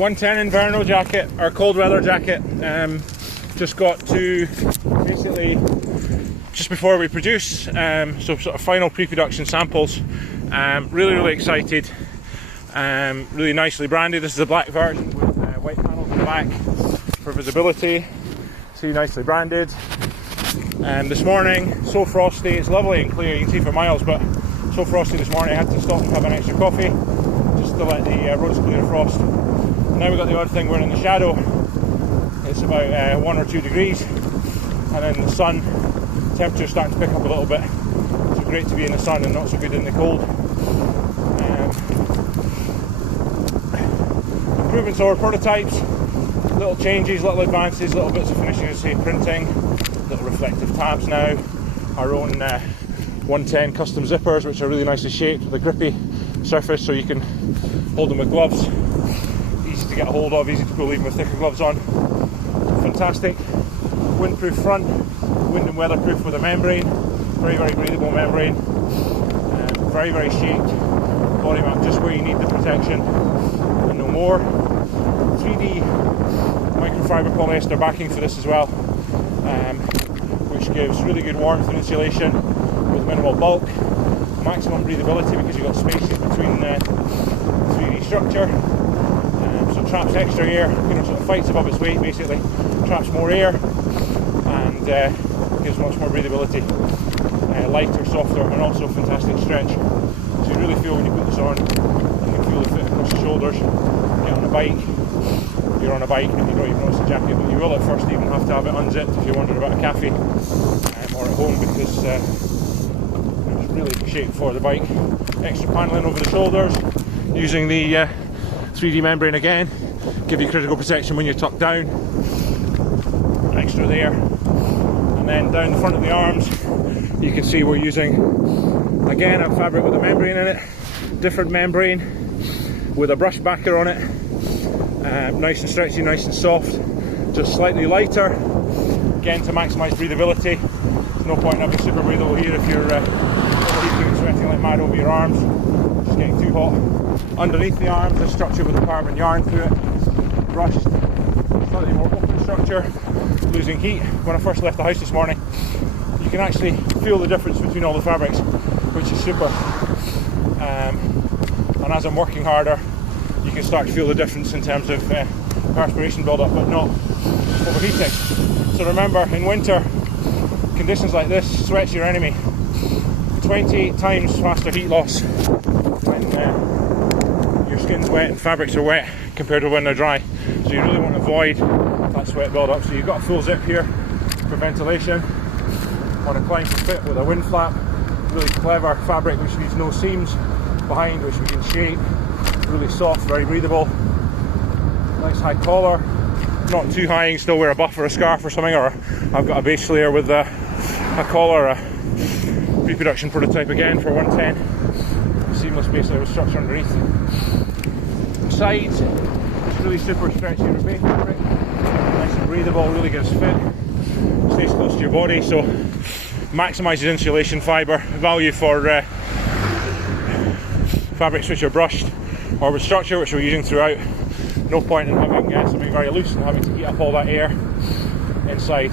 110 Inverno jacket, our cold weather jacket. Just got to basically just before we produce, so sort of final pre-production samples. Really excited. Really nicely branded. This is the black version with white panels on the back for visibility. See, nicely branded. This morning, so frosty, it's lovely and clear, you can see for miles, but so frosty this morning I had to stop and have an extra coffee just to let the roads clear of frost. And now we've got the odd thing, we're in the shadow. It's about 1 or 2 degrees, and then the sun, temperature's starting to pick up a little bit, so great to be in the sun and not so good in the cold. Improvements over prototypes, little changes, little advances, little bits of finishing, as I say, printing, little reflective tabs now, our own 110 custom zippers, which are really nicely shaped with a grippy surface so you can hold them with gloves. Easy to get a hold of, easy to pull even with thicker gloves on. Fantastic. Windproof front, wind and weatherproof with a membrane, very breathable membrane, very shaped, body map just where you need the protection and no more. 3D microfiber polyester backing for this as well, which gives really good warmth and insulation with minimal bulk, maximum breathability because you've got spaces between the 3D structure, so traps extra air, sort of fights above its weight basically, traps more air and gives much more breathability, lighter, softer and also fantastic stretch. So you really feel when you put this on, you can feel the fit across your shoulders. Get on a bike, you're on a bike and you don't even notice the jacket, but you will at first even have to have it unzipped if you're wondering about a cafe or at home, because it's really shaped for the bike. Extra panelling over the shoulders, using the 3D membrane again, give you critical protection when you're tucked down. Extra there, and then down the front of the arms you can see we're using again a fabric with a membrane in it, different membrane with a brush backer on it, nice and stretchy, nice and soft, just slightly lighter, again to maximise breathability. There's no point in having super breathable here if you're overheating and sweating like mad over your arms, just getting too hot. Underneath the arms there's structure with a carbon yarn through it, brushed, slightly more open structure, losing heat. When I first left the house this morning, you can actually feel the difference between all the fabrics, which is super. And as I'm working harder, you can start to feel the difference in terms of perspiration build-up, but not overheating. So remember, in winter, conditions like this, sweat's your enemy. 28 times faster heat loss when your skin's wet and fabrics are wet compared to when they're dry. So you really want to avoid that sweat build-up. So you've got a full zip here for ventilation on a climb to fit with a wind flap. Really clever fabric which needs no seams behind, which we can shape. Really soft, very breathable. Nice high collar, not too high. You can still wear a buff or a scarf or something, or I've got a base layer with a collar, a pre-production prototype again for 110. Seamless base layer with structure underneath. Sides, it's really super stretchy fabric, nice and breathable, really gives fit, stays close to your body, so maximises insulation fibre, value for fabrics which are brushed or with structure, which we're using throughout. No point in having something very loose and having to heat up all that air inside.